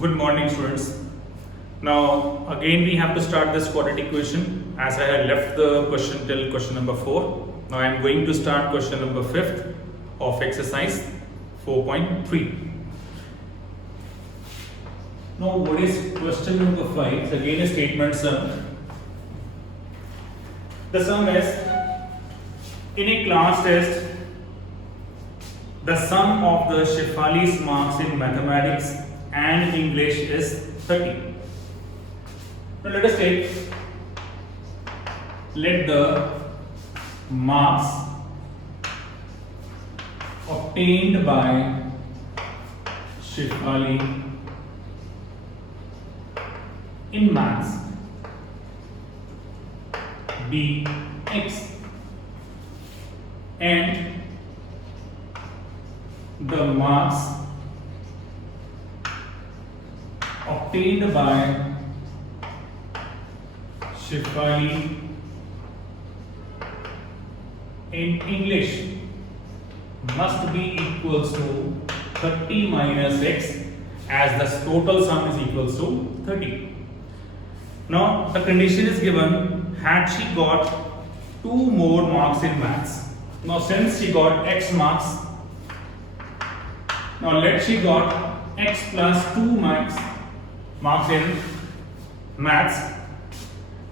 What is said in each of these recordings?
Good morning, students. Now, again, we have to start this quadratic equation as I had left the question till question number 4. Now, I am going to start question number 5th of exercise 4.3. Now, what is question number 5? It's again a statement sum. The sum is, in a class test, the sum of the Shefali's marks in mathematics and English is 30. Now let us take, let the marks obtained by Shefali in maths be X and the marks obtained by Shefali in English must be equals to 30 minus X, as the total sum is equals to 30. Now the condition is given, had she got 2 more marks in maths. Now since she got X marks, now let she got X plus 2 marks in maths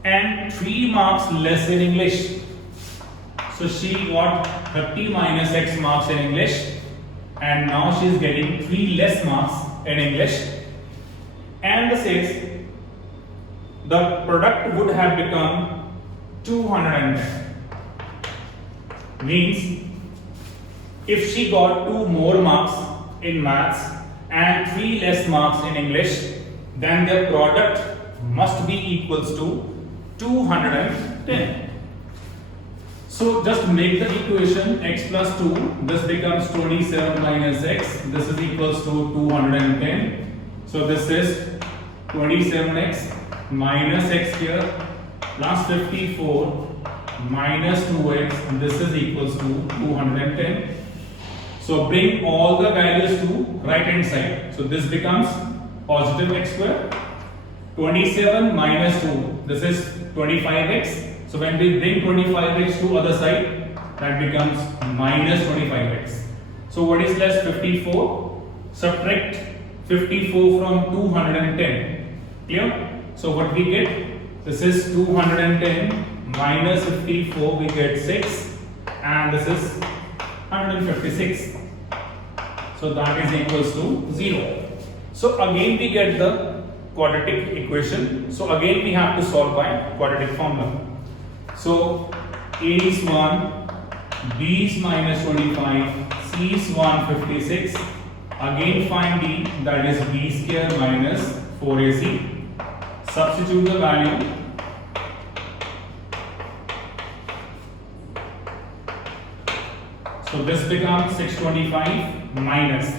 and 3 marks less in English. So she got 30 minus X marks in English and now she is getting 3 less marks in English, and says the product would have become 210. Means if she got 2 more marks in maths and 3 less marks in English, then the product must be equals to 210. So just make the equation X plus 2, this becomes 27 minus X, this is equals to 210. So this is 27X minus X here plus 54 minus 2X, and this is equals to 210. So bring all the values to right hand side. So this becomes positive X square. 27 minus 2, this is 25X. So when we bring 25X to other side, that becomes minus 25X. So what is less? 54. Subtract 54 from 210. Clear? So what we get? This is 210 minus 54, we get 6, and this is 156. So that is equals to 0. So again we get the quadratic equation. So again we have to solve by quadratic formula. So A is 1, B is minus 25, C is 156. Again find D, that is B square minus 4AC. Substitute the value. So this becomes 625 minus.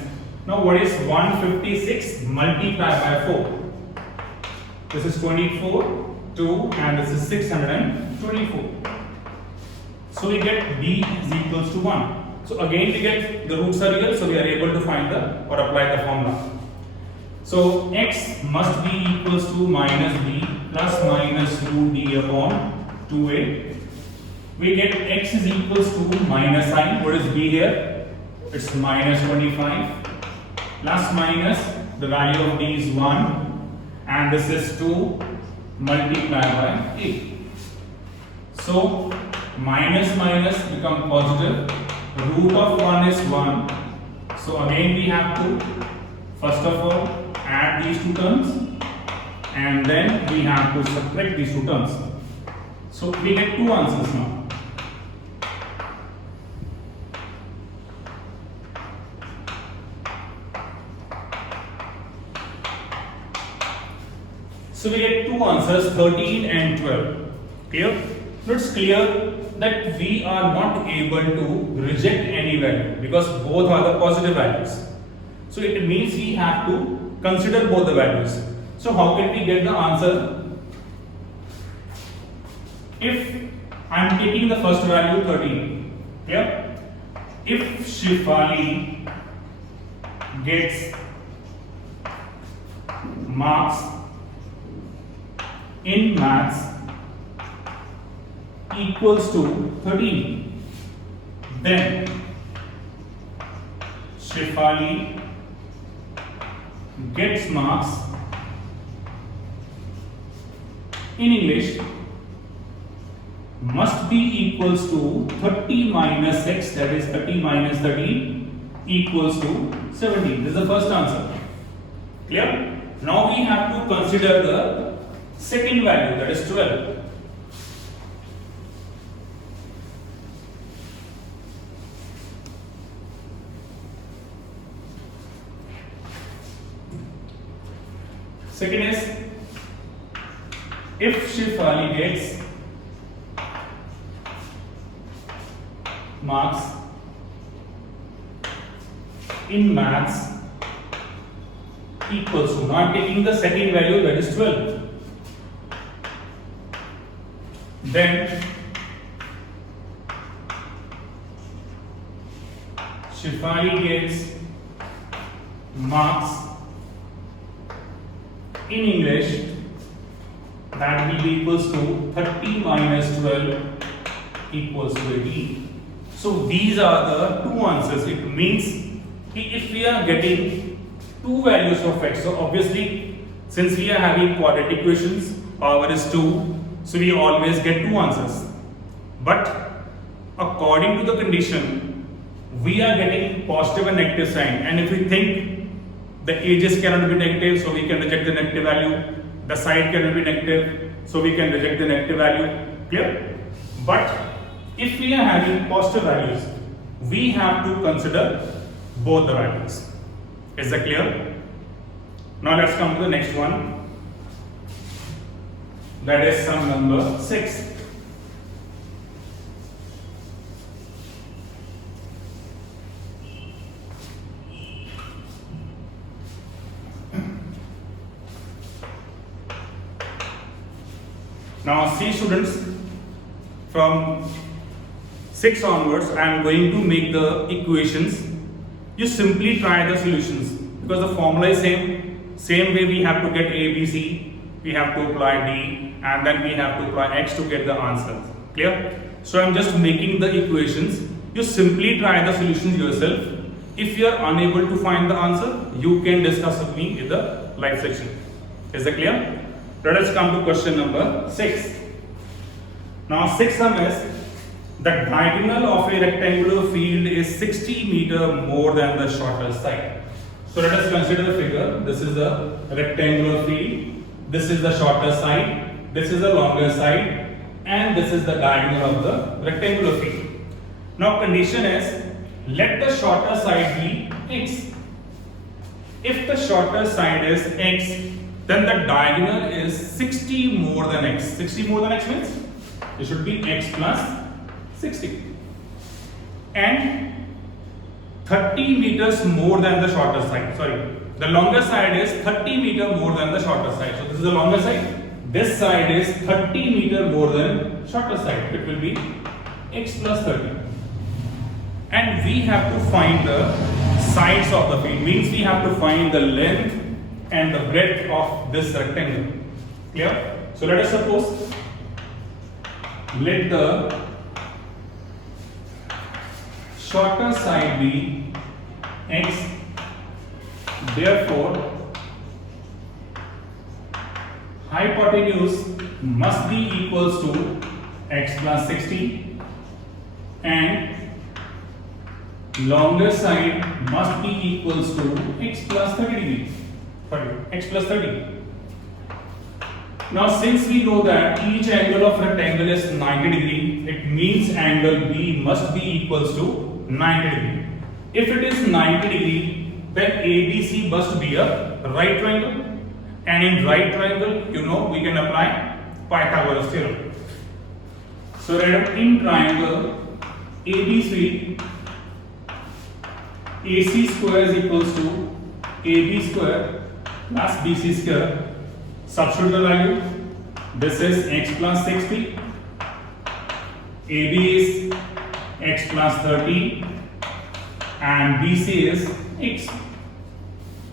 Now what is 156 multiplied by 4? This is 24, 2, and this is 624. So we get B is equals to 1. So again we get the roots are real, so we are able to find the or apply the formula. So X must be equals to minus B plus minus root D upon 2A. We get X is equals to minus sign. What is B here? It's minus 25 plus minus the value of D is 1 and this is 2 multiplied by 8. So minus minus become positive. Root of 1 is 1. So again we have to first of all add these two terms and then we have to subtract these two terms. So we get two answers now. So we get two answers, 13 and 12. Clear? Now it's clear that we are not able to reject any value because both are the positive values. So it means we have to consider both the values. So how can we get the answer? If I am taking the first value 13, clear? If Shefali gets marks in maths equals to 13, then Shefali gets marks in English must be equals to 30 minus 6, that is 30 minus 13 equals to 17. This is the first answer. Clear? Now we have to consider the second value, that is 12. Second is, if Shefali gets marks in maths equals to, now I am taking the second value, that is 12, then Shefali gets marks in English that will be equals to 30 minus 12 equals to 18. So these are the two answers. It means if we are getting two values of x, so obviously since we are having quadratic equations, power is 2, so we always get two answers. But according to the condition, we are getting positive and negative sign, and if we think the ages cannot be negative, so we can reject the negative value. The side cannot be negative, so we can reject the negative value. Clear? But if we are having positive values, we have to consider both the values. Is that clear? Now let's come to the next one. That is sum number 6. Now see students, from 6 onwards I am going to make the equations. You simply try the solutions because the formula is same way we have to get A, B, C, we have to apply D, and then we have to apply X to get the answer. Clear? So I am just making the equations. You simply try the solutions yourself. If you are unable to find the answer, you can discuss with me in the live section. Is that clear? Let us come to question number 6. Now 6 sum is, the diagonal of a rectangular field is 60 meter more than the shorter side. So let us consider the figure. This is the rectangular field, this is the shorter side, this is the longer side, and this is the diagonal of the rectangular field. Now condition is, let the shorter side be x. If the shorter side is x, then the diagonal is 60 more than x. 60 more than x means it should be x plus 60. And 30 meters more than the shorter side. Sorry, the longer side is 30 meter more than the shorter side. So this is the longer side. This side is 30 meter more than shorter side. It will be x plus 30. And we have to find the sides of the field. Means we have to find the length and the breadth of this rectangle. Clear? So let us suppose, let the shorter side be x, therefore hypotenuse must be equals to x plus 60 and longer side must be equals to x plus 30 degree. Sorry, x plus 30. Now since we know that each angle of rectangle is 90 degree, it means angle B must be equals to 90 degree. If it is 90 degree, then ABC must be a right triangle, and in right triangle, you know, we can apply Pythagoras theorem. So in triangle ABC, AC square is equals to AB square plus BC square. Substitute the value. This is x plus 60. AB is x plus 30 and BC is x.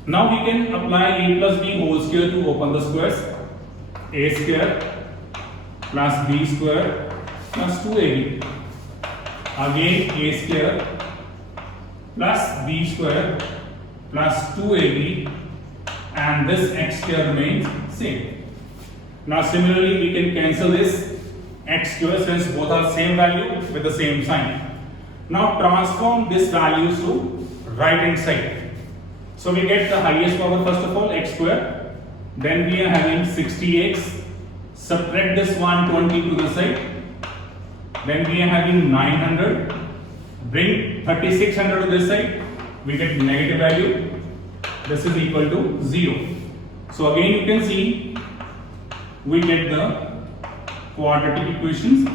Now we can apply a plus b whole square to open the squares. A square plus b square plus 2ab. Again a square plus b square plus 2ab, and this x square remains same. Now similarly we can cancel this x square since both are same value with the same sign. Now transform this values to right hand side. So we get the highest power first of all, x square. Then we are having 60x. Subtract this 120 to the side. Then we are having 900. Bring 3600 to this side. We get negative value. This is equal to 0. So again you can see we get the quadratic equations.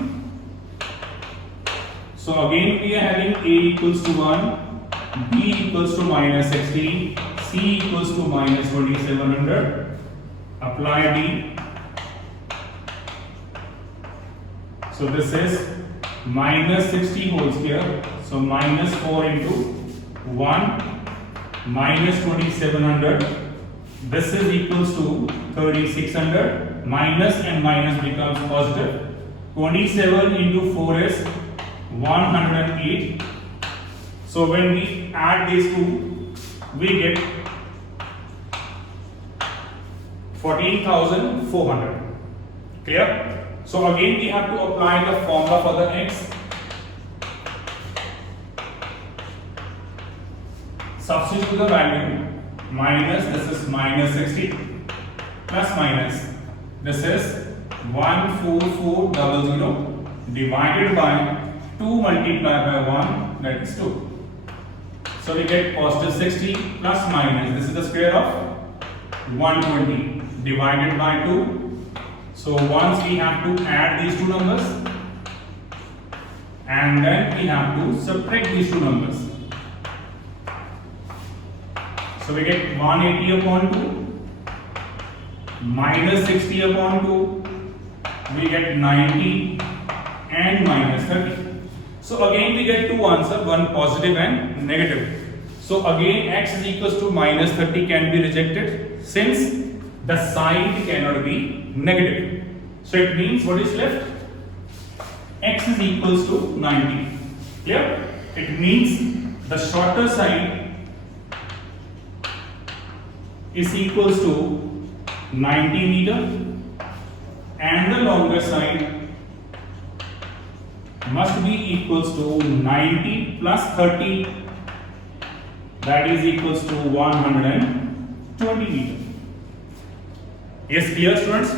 So again we are having a equals to 1, b equals to minus 16, c equals to minus 2700. Apply d. So this is minus 60 whole square. So minus 4 into 1 minus 2700. This is equals to 3600. Minus and minus becomes positive. 27 into 4 is 108. So when we add these two, we get 14,400. Clear? So again we have to apply the formula for the x. Substitute the value. Minus, this is minus 60, plus minus, this is 14400 divided by 2 multiplied by 1, that is 2. So we get positive 60 plus minus, this is the square of 120 divided by 2. So once we have to add these two numbers and then we have to subtract these two numbers. So we get 180 upon 2 minus 60 upon 2, we get 90 and minus 30. So again we get two answers, one positive and negative. So again x is equals to minus 30 can be rejected since the sign cannot be negative. So it means what is left? X is equals to 90. Clear? It means the shorter side is equals to 90 meter and the longer side must be equals to 90 plus 30, that is equals to 120 meter. Yes, clear students?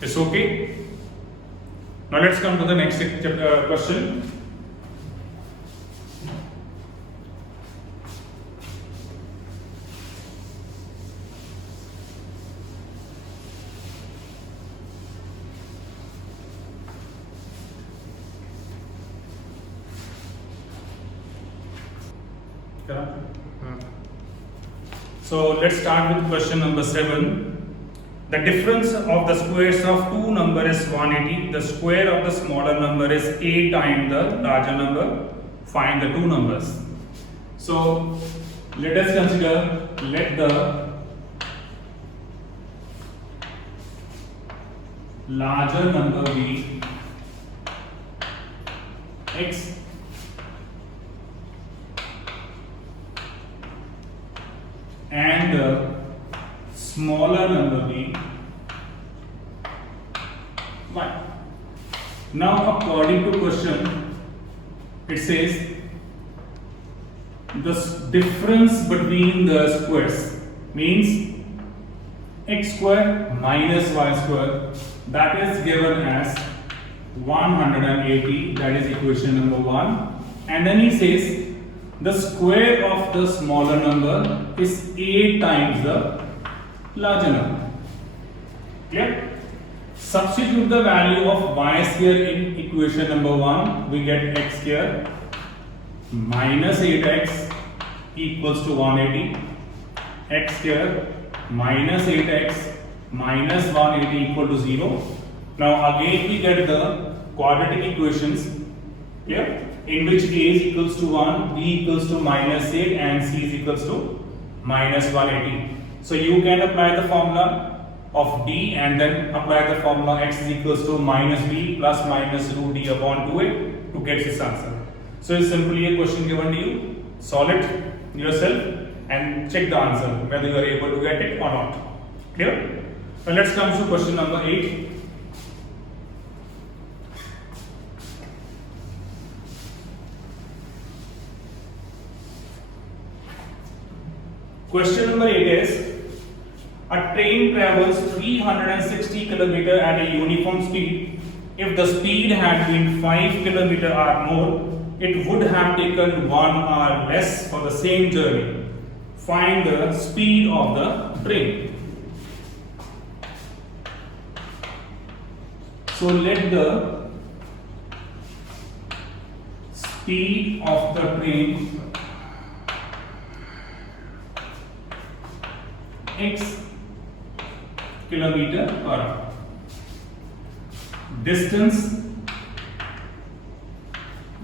It's okay. Now let's come to the next question. So let's start with question number 7. The difference of the squares of two numbers is 180. The square of the smaller number is 8 times the larger number. Find the two numbers. So let us consider, let the larger number be x and the smaller number be y. Now according to question, it says the difference between the squares means x square minus y square, that is given as 180, that is equation number 1, and then he says the square of the smaller number is 8 times the larger number. Clear? Substitute the value of y square in equation number 1, we get x square minus 8x equals to 180, x square minus 8x minus 180 equal to 0. Now again we get the quadratic equations here, in which a is equals to 1, b equals to minus 8 and c is equals to minus 180. So you can apply the formula of d and then apply the formula x is equals to minus b plus minus root d upon 2a to get this answer. So it's simply a question given to you, solve it yourself and check the answer whether you are able to get it or not. Clear? Now let's come to question number 8. Question number 8 is, a train travels 360 km at a uniform speed. If the speed had been 5 km or more, it would have taken 1 hour less for the same journey. Find the speed of the train. So let the speed of the train x kilometer per hour. Distance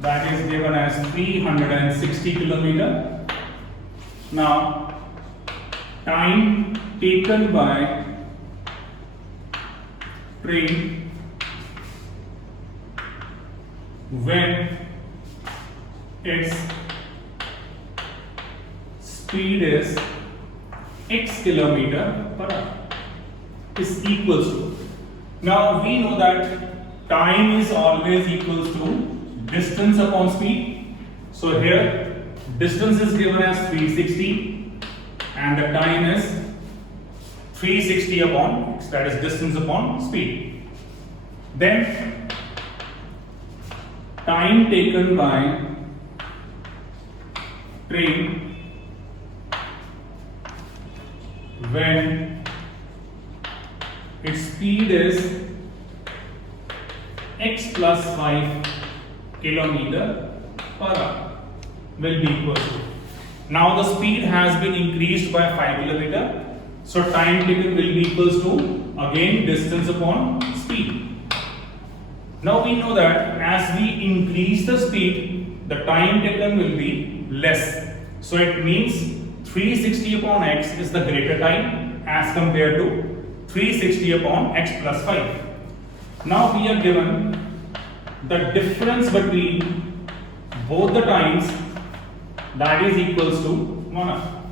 that is given as 360 kilometer. Now time taken by train when its speed is x kilometer per hour is equals to. Now we know that time is always equals to distance upon speed. So here distance is given as 360 and the time is 360 upon x, that is distance upon speed. Then time taken by train when its speed is x plus 5 kilometer per hour will be equal to. Now the speed has been increased by 5 kilometer, so time taken will be equals to again distance upon speed. Now we know that as we increase the speed, the time taken will be less. So it means 360 upon x is the greater time as compared to 360 upon x plus 5. Now we are given the difference between both the times, that is equals to 1 hour.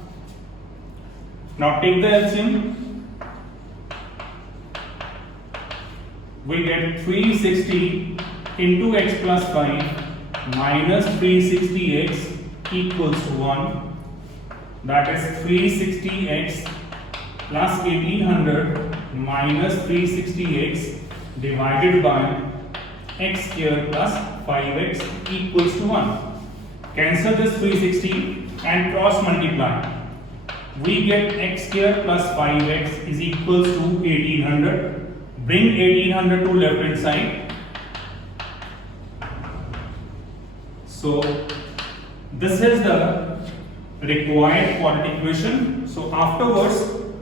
Now take the LCM. We get 360 into x plus 5 minus 360x equals to 1. That is 360x plus 1800 minus 360x divided by x square plus 5x equals to 1. Cancel this 360 and cross multiply. We get x square plus 5x is equals to 1800. Bring 1800 to left hand side. So this is the required quadratic equation. So afterwards,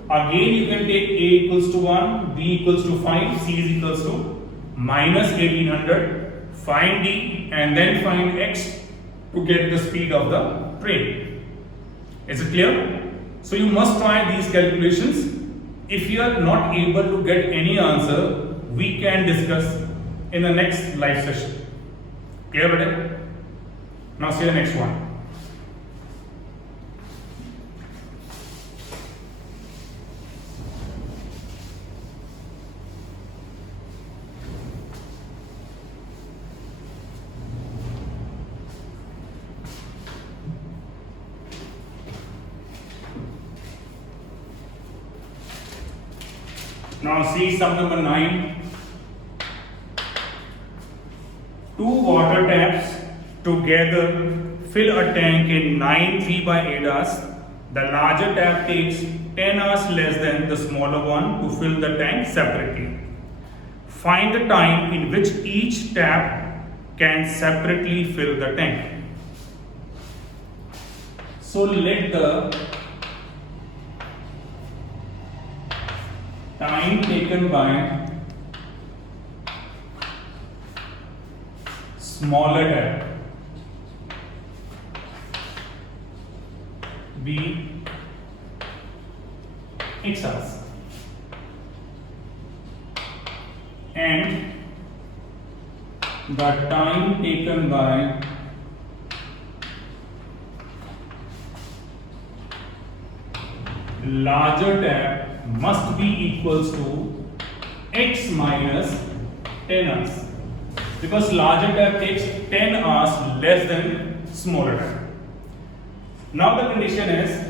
again you can take a equals to 1, b equals to 5, c is equals to minus 1800, find d and then find x to get the speed of the train. Is it clear? So you must try these calculations. If you are not able to get any answer, we can discuss in the next live session. Clear with it? Now see the next one. Now see sum number 9. Two water taps together fill a tank in 9 3/8 hours. The larger tap takes 10 hours less than the smaller one to fill the tank separately. Find the time in which each tap can separately fill the tank. So let the time taken by smaller tap be x hours. And the time taken by larger tab must be equals to x minus 10 hours, because larger tab takes 10 hours less than smaller tab. Now the condition is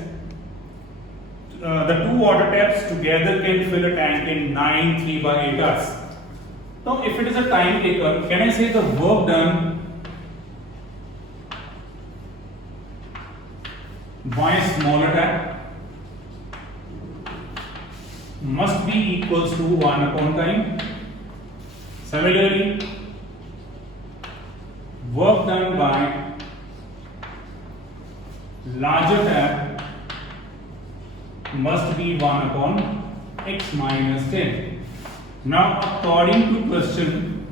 the two water taps together can fill a tank in 9 3/8 hours. Now if it is a time taker, can I say the work done by a smaller tap must be equals to 1 upon time. Similarly, work done by larger tab must be 1 upon x minus 10. Now according to question,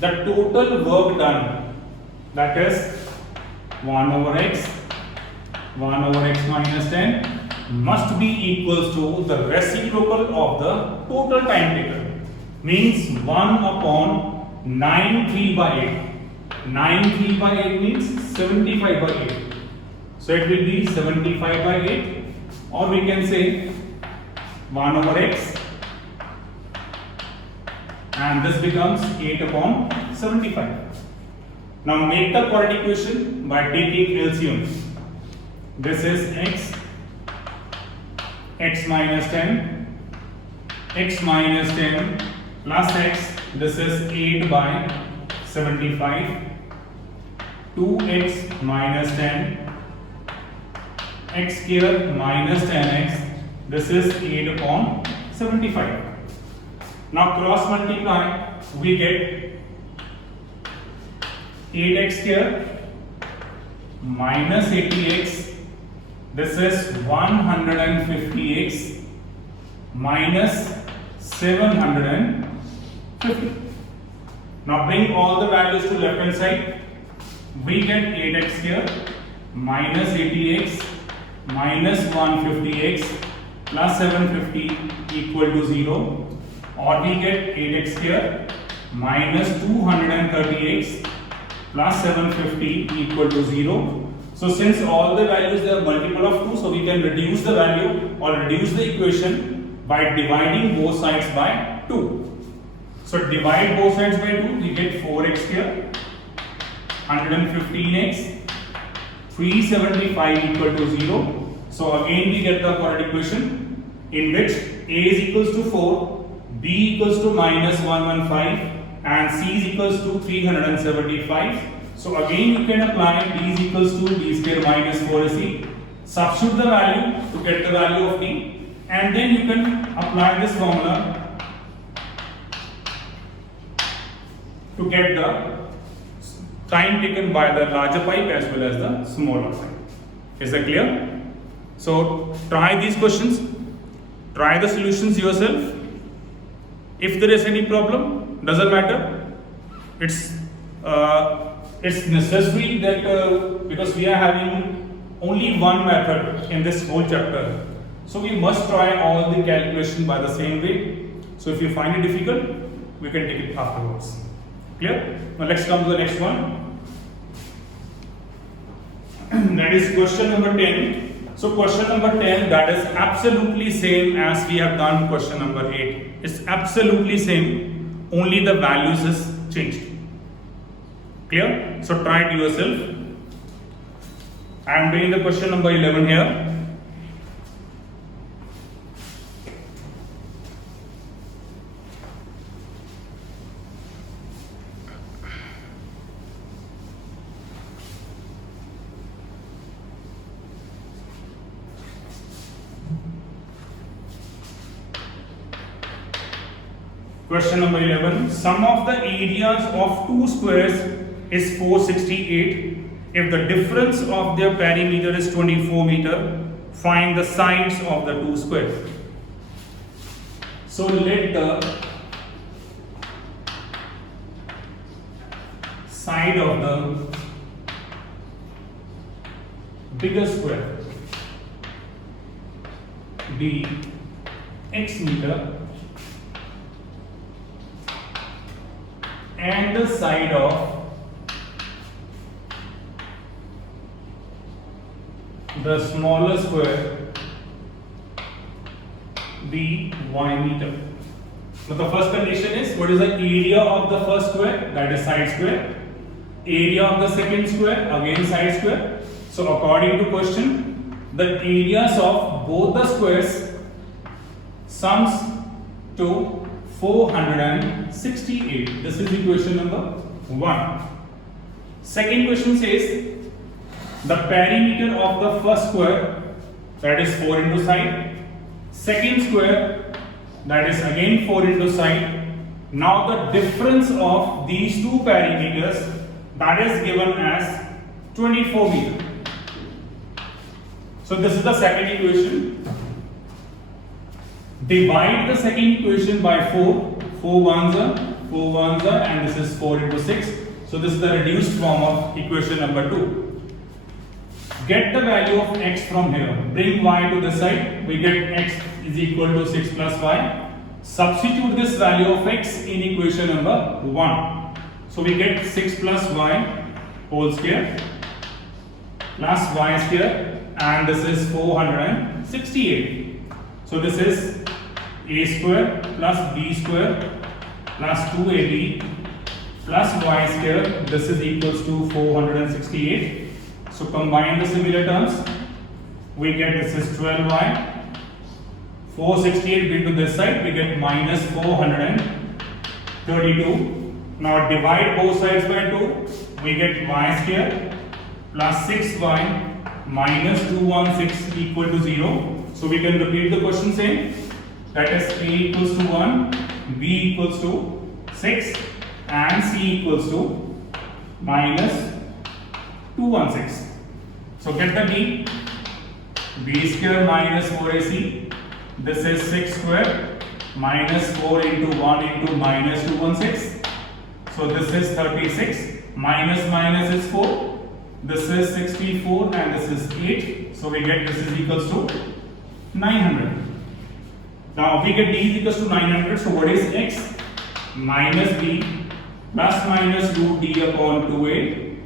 the total work done, that is 1 over x minus 10, must be equals to the reciprocal of the total time taken, means 1 upon 9 3/8. 9 3/8 means 75/8. So it will be 75/8, or we can say 1 over x, and this becomes 8 upon 75. Now make the quadratic equation by taking LCM. This is x minus 10, x minus 10 plus x, this is 8 by 75, 2x minus 10, x square minus 10x, this is 8 upon 75. Now cross multiply, we get 8x square minus 80x, this is 150x minus 750. Now bring all the values to left hand side. We get 8x square minus 80x minus 150x plus 750 equal to 0, or we get 8x square minus 230x plus 750 equal to 0. So since all the values they are multiple of 2, so we can reduce the value or reduce the equation by dividing both sides by 2. So divide both sides by 2, we get 4x square, 115x, 375 equal to 0. So again we get the quadratic equation in which a is equals to 4, b equals to minus 115, and c is equals to 375. So again you can apply d is equals to d square minus 4ac, substitute the value to get the value of d, and then you can apply this formula to get the time taken by the larger pipe as well as the smaller pipe. Is that clear? So try these questions, try the solutions yourself. If there is any problem, doesn't matter. It's necessary that because we are having only one method in this whole chapter, so we must try all the calculation by the same way. So if you find it difficult, we can take it afterwards. Clear? Now let's come to the next one. That is question number 10. So question number 10, that is absolutely same as we have done question number 8. It's absolutely same, only the values is changed. Clear? So try it yourself. I am doing the question number 11 here. Question number 11. Sum of the areas of two squares is 468. If the difference of their perimeter is 24 meter, find the sides of the two squares. So let the side of the bigger square be x meter and the side of the smaller square be y meter. So the first condition is, what is the area of the first square? That is side square. Area of the second square, again side square. So according to question, the areas of both the squares sums to 468. This is equation number 1. Second question says, the perimeter of the first square, that is 4 into side. Second square, that is again 4 into side. Now the difference of these two perimeters, that is given as 24 meter. So this is the second equation. Divide the second equation by 4. 4 ones are, and this is 4 into 6. So this is the reduced form of equation number 2. Get the value of x from here. Bring y to this side. We get x is equal to 6 plus y. Substitute this value of x in equation number 1. So we get 6 plus y whole square plus y square, and this is 468. So this is a square plus b square plus 2ab plus y square. This is equals to 468. So combine the similar terms. We get this is 12y. 468 bring to this side. We get minus 432. Now divide both sides by 2. We get y square plus 6y minus 216 equal to 0. So we can repeat the question same. That is a equals to 1, b equals to 6, and c equals to minus 216. So get the b square minus 4ac. This is 6 square minus 4 into 1 into minus 216. So this is 36. Minus minus is 4. This is 64 and this is 8. So we get this is equals to 900. Now we get d is equals to 900. So what is x? Minus b plus minus root d upon 2a.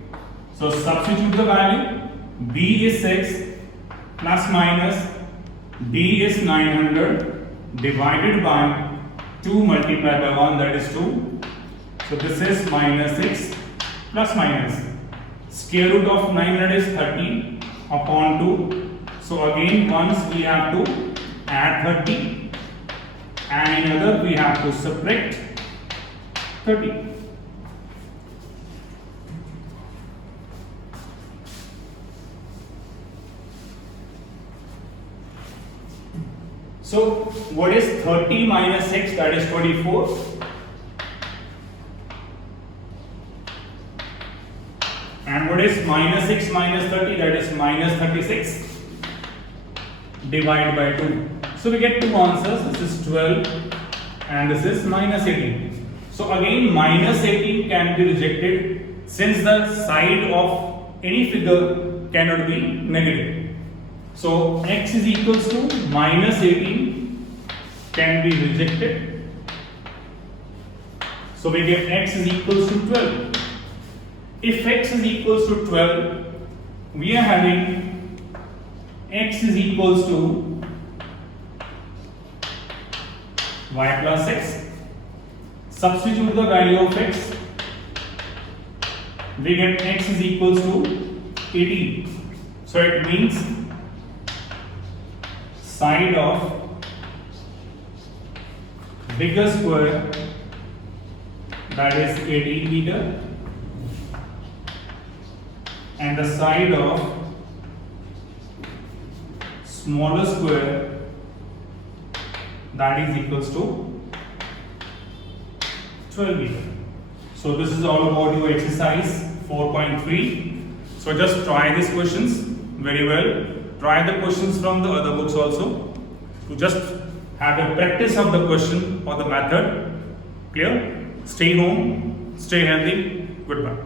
So substitute the value. B is 6 plus minus b is 900 divided by 2 multiplied by 1, that is 2. So this is minus 6 plus minus. Square root of 900 is 30 upon 2. So again once we have to add 30 and in other we have to subtract 30. So what is 30 minus 6? That is 24. And what is minus 6 minus 30? That is minus 36. Divide by 2. So we get two answers. This is 12 and this is minus 18. So again minus 18 can be rejected since the side of any figure cannot be negative. So x is equals to minus 18 can be rejected. So we get x is equals to 12. If x is equals to 12, we are having x is equals to y plus 6. Substitute the value of x. We get x is equals to 18. So it means side of bigger square, that is 18 meter, and the side of smaller square, that is equals to 12 meter. So this is all about your exercise 4.3. So just try these questions very well. Try the questions from the other books also, to just have a practice of the question or the method. Clear? Stay home, stay healthy. Goodbye.